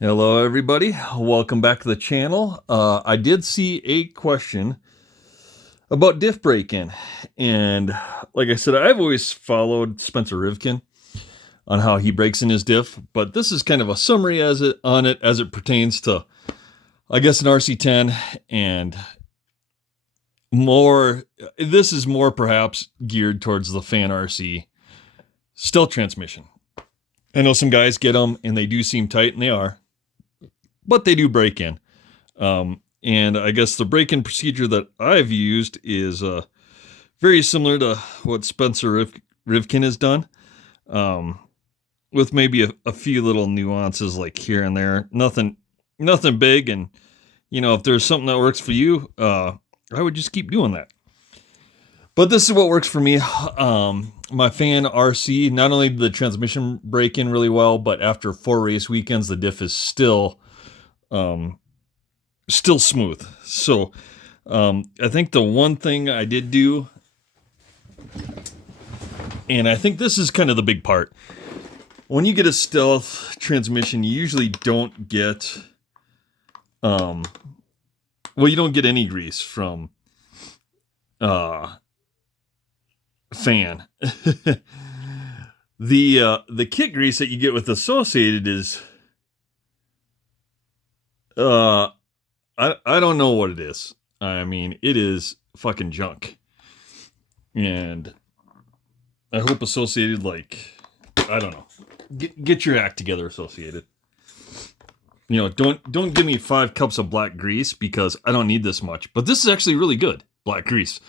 Hello, everybody. Welcome back to the channel. I did see a question about diff break-in, and like I said, I've always followed Spencer Rivkin on how he breaks in his diff, but this is kind of a summary as it pertains to, I guess, an RC10 and more. This is more perhaps geared towards the fan RC stealth transmission. I know some guys get them and they do seem tight, and they are, but they do break in. And I guess the break-in procedure that I've used is very similar to what Spencer Rivkin has done, with maybe a few little nuances like here and there. Nothing big. And if there's something that works for you, I would just keep doing that. But this is what works for me. My fan RC, not only did the transmission break in really well, but after 4 race weekends, the diff is still smooth. So I think the one thing I did do, and I think this is kind of the big part, when you get a stealth transmission, you usually don't get you don't get any grease from fan. The kit grease that you get with Associated is I don't know what it is. I mean, it is fucking junk. And I hope Associated, I don't know. Get your act together, Associated. Don't give me 5 cups of black grease, because I don't need this much. But this is actually really good, black grease.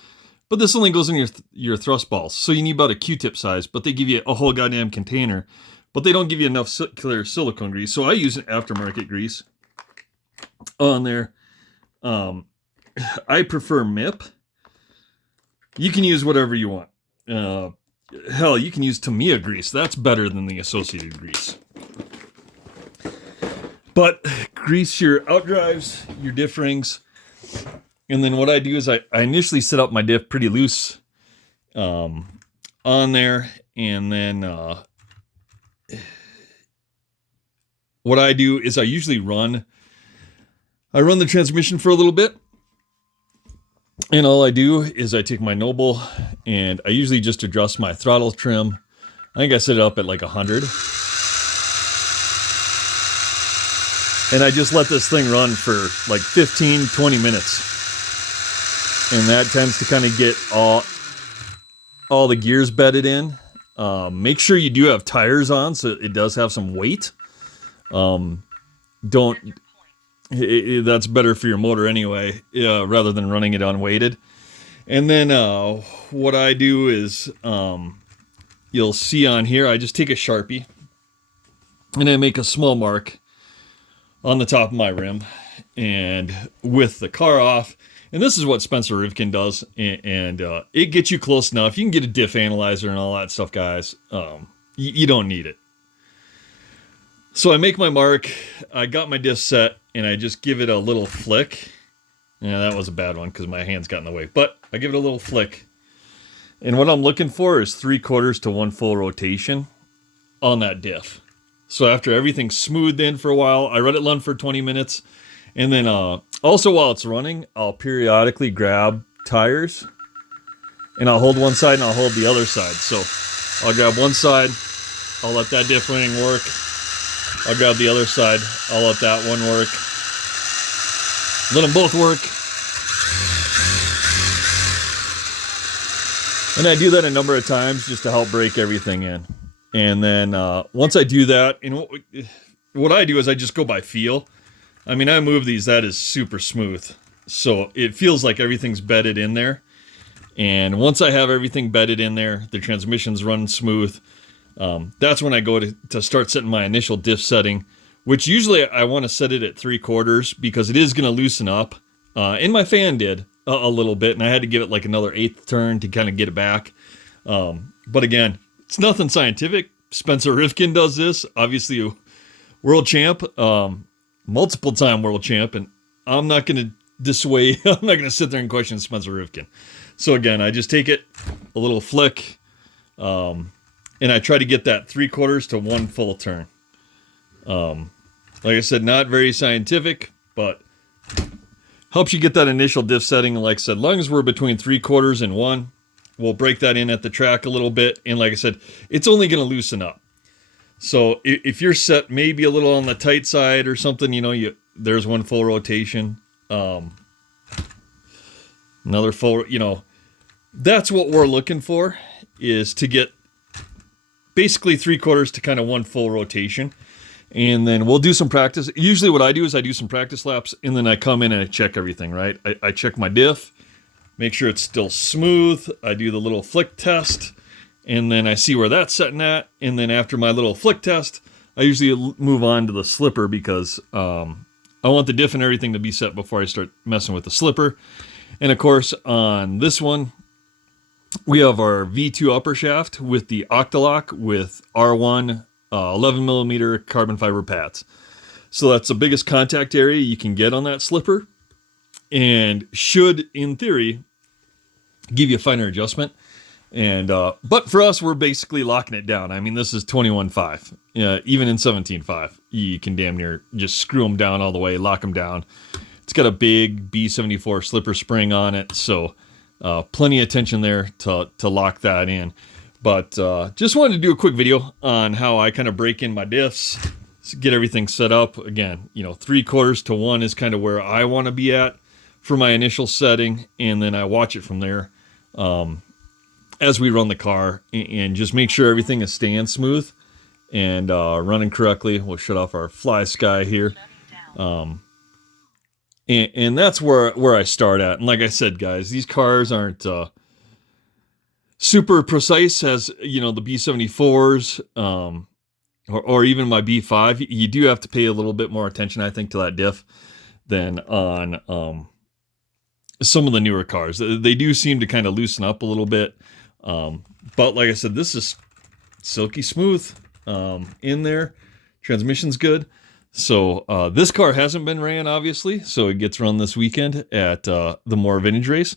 But this only goes in your thrust balls. So you need about a Q-tip size, but they give you a whole goddamn container. But they don't give you enough clear silicone grease. So I use an aftermarket grease on there. I prefer MIP. You can use whatever you want. Hell, you can use Tamiya grease. That's better than the Associated grease. But grease your outdrives, your diff rings. And then what I do is I initially set up my diff pretty loose on there. And then what I do is I usually run the transmission for a little bit. And all I do is I take my Noble and I usually just adjust my throttle trim. I think I set it up at like 100. And I just let this thing run for like 15, 20 minutes. And that tends to kind of get all the gears bedded in. Make sure you do have tires on, so it does have some weight. That's better for your motor anyway, rather than running it unweighted. And then what I do is, you'll see on here, I just take a Sharpie and I make a small mark on the top of my rim, and with the car off. And this is what Spencer Rivkin does, and it gets you close enough. You can get a diff analyzer and all that stuff, guys. You don't need it. So I make my mark, I got my diff set, and I just give it a little flick. Yeah, that was a bad one because my hands got in the way. But I give it a little flick. And what I'm looking for is 3/4 to 1 full rotation on that diff. So after everything's smoothed in for a while, I let it run for 20 minutes. And then also while it's running, I'll periodically grab tires. And I'll hold one side and I'll hold the other side. So I'll grab one side, I'll let that diff running work. I'll grab the other side, I'll let that one work. Let them both work. And I do that a number of times just to help break everything in. And then once I do that, what I do is I just go by feel. I mean, I move these, that is super smooth. So it feels like everything's bedded in there. And once I have everything bedded in there, the transmission's running smooth. That's when I go to start setting my initial diff setting, which usually I want to set it at 3/4 because it is going to loosen up. And my fan did a little bit, and I had to give it like another 1/8 turn to kind of get it back. But again, it's nothing scientific. Spencer Rivkin does this, obviously a world champ, multiple time world champ, and I'm not going to dissuade, I'm not going to sit there and question Spencer Rivkin. So again, I just take it, a little flick, and I try to get that 3/4 to 1 full turn. Like I said, not very scientific, but helps you get that initial diff setting. Like I said, long as we're between 3/4 and 1, we'll break that in at the track a little bit. And like I said, it's only going to loosen up. So if you're set maybe a little on the tight side or something, there's one full rotation. Another full, that's what we're looking for, is to get basically 3/4 to kind of one full rotation. And then we'll do some practice. Usually what I do is I do some practice laps, and then I come in and I check everything, right? I check my diff, make sure it's still smooth. I do the little flick test, and then I see where that's setting at. And then after my little flick test, I usually move on to the slipper, because I want the diff and everything to be set before I start messing with the slipper. And of course, on this one, we have our V2 upper shaft with the Octalock with R1 11 millimeter carbon fiber pads. So that's the biggest contact area you can get on that slipper, and should, in theory, give you a finer adjustment. And but for us, we're basically locking it down. I mean, this is 21.5. Even in 17.5, you can damn near just screw them down all the way, lock them down. It's got a big B74 slipper spring on it, so plenty of tension there to lock that in. But just wanted to do a quick video on how I kind of break in my diffs, get everything set up. Again, 3/4 to 1 is kind of where I want to be at for my initial setting, and then I watch it from there as we run the car, and just make sure everything is staying smooth and running correctly. We'll shut off our fly sky here. And that's where I start at. And like I said, guys, these cars aren't super precise as, the B74s or even my B5. You do have to pay a little bit more attention, I think, to that diff than on some of the newer cars. They do seem to kind of loosen up a little bit. But like I said, this is silky smooth in there. Transmission's good. So this car hasn't been ran, obviously, so it gets run this weekend at the More Vintage Race.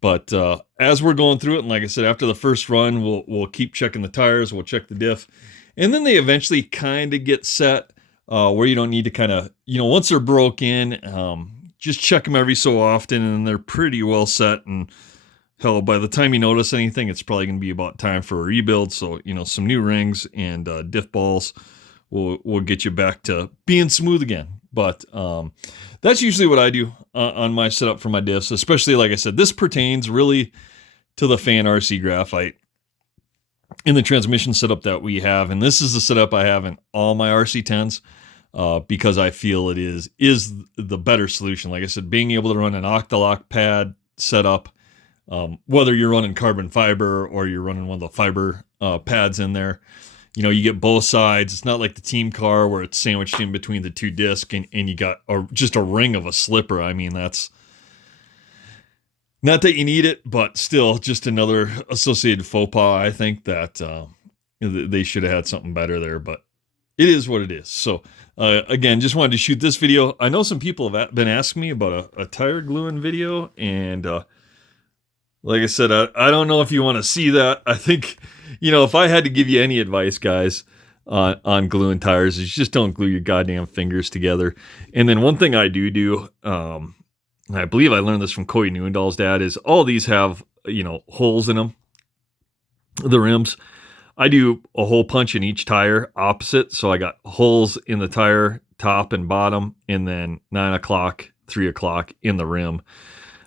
But as we're going through it, and like I said, after the first run, we'll keep checking the tires, we'll check the diff, and then they eventually kind of get set where you don't need to kind of, once they're broke in, just check them every so often, and they're pretty well set. And hell, by the time you notice anything, it's probably going to be about time for a rebuild. So, some new rings and diff balls will get you back to being smooth again. But that's usually what I do on my setup for my diffs, especially, like I said, this pertains really to the fan RC graphite in the transmission setup that we have. And this is the setup I have in all my RC10s because I feel it is the better solution. Like I said, being able to run an Octalock pad setup, whether you're running carbon fiber or you're running one of the fiber pads in there, you get both sides. It's not like the team car where it's sandwiched in between the two discs and you got just a ring of a slipper. I mean, that's not that you need it, but still just another associated faux pas. I think that they should have had something better there, but it is what it is. So again, just wanted to shoot this video. I know some people have been asking me about a tire gluing video, and like I said, I don't know if you want to see that. I think, if I had to give you any advice, guys, on gluing tires, is just don't glue your goddamn fingers together. And then one thing I do, I believe I learned this from Cody Newendall's dad, is all these have, holes in them, the rims. I do a hole punch in each tire opposite. So I got holes in the tire top and bottom, and then 9 o'clock, 3 o'clock in the rim.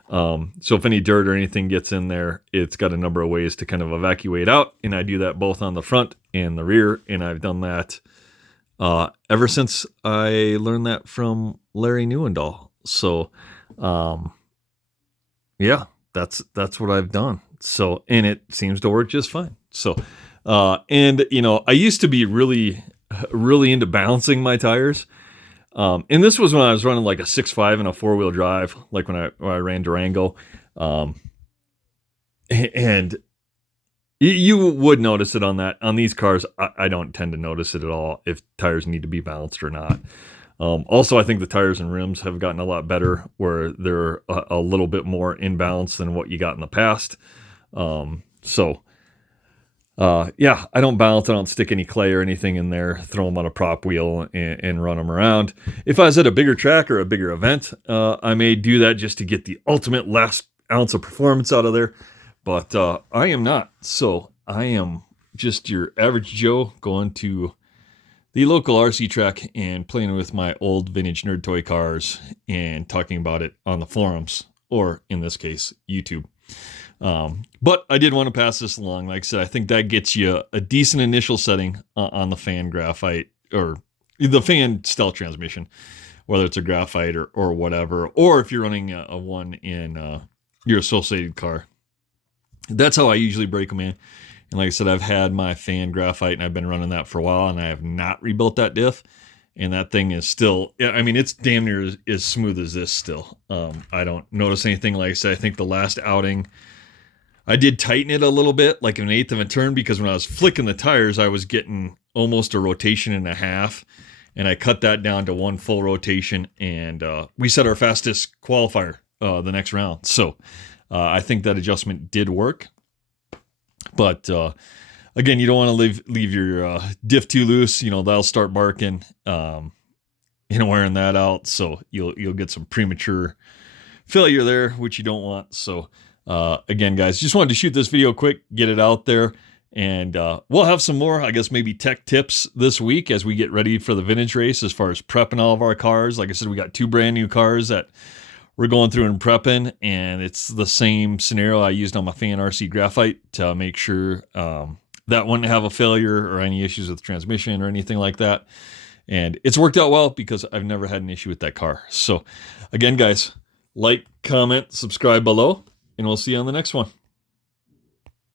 So if any dirt or anything gets in there, it's got a number of ways to kind of evacuate out. And I do that both on the front and the rear. And I've done that ever since I learned that from Larry Newendall. So, yeah, that's what I've done. So, and it seems to work just fine. So, and I used to be really, really into balancing my tires. And this was when I was running like a 6.5 and a 4-wheel drive, like when I ran Durango. And you would notice it on these cars. I don't tend to notice it at all if tires need to be balanced or not. Also, I think the tires and rims have gotten a lot better where they're a little bit more in balance than what you got in the past. So Yeah, I don't balance. I don't stick any clay or anything in there. Throw them on a prop wheel and run them around. If I was at a bigger track or a bigger event, I may do that just to get the ultimate last ounce of performance out of there. But I am not. So I am just your average Joe going to the local RC track and playing with my old vintage nerd toy cars and talking about it on the forums, or in this case, YouTube. But I did want to pass this along. Like I said, I think that gets you a decent initial setting on the fan graphite, or the fan stealth transmission, whether it's a graphite or whatever, or if you're running a one in your associated car. That's how I usually break them in. And like I said, I've had my fan graphite and I've been running that for a while, and I have not rebuilt that diff. And that thing is still, I mean, it's damn near as smooth as this still. I don't notice anything. Like I said, I think the last outing, I did tighten it a little bit, like an eighth of a turn, because when I was flicking the tires, I was getting almost a rotation and a half. And I cut that down to one full rotation, and we set our fastest qualifier the next round. So I think that adjustment did work. But again, you don't want to leave your diff too loose. You know, they'll start barking, wearing that out. So you'll get some premature failure there, which you don't want. So again, guys, just wanted to shoot this video quick, get it out there. And we'll have some more, I guess, maybe tech tips this week as we get ready for the vintage race as far as prepping all of our cars. Like I said, we got 2 brand new cars that we're going through and prepping, and it's the same scenario I used on my fan RC graphite to make sure that wouldn't have a failure or any issues with transmission or anything like that. And it's worked out well because I've never had an issue with that car. So again, guys, like, comment, subscribe below, and we'll see you on the next one.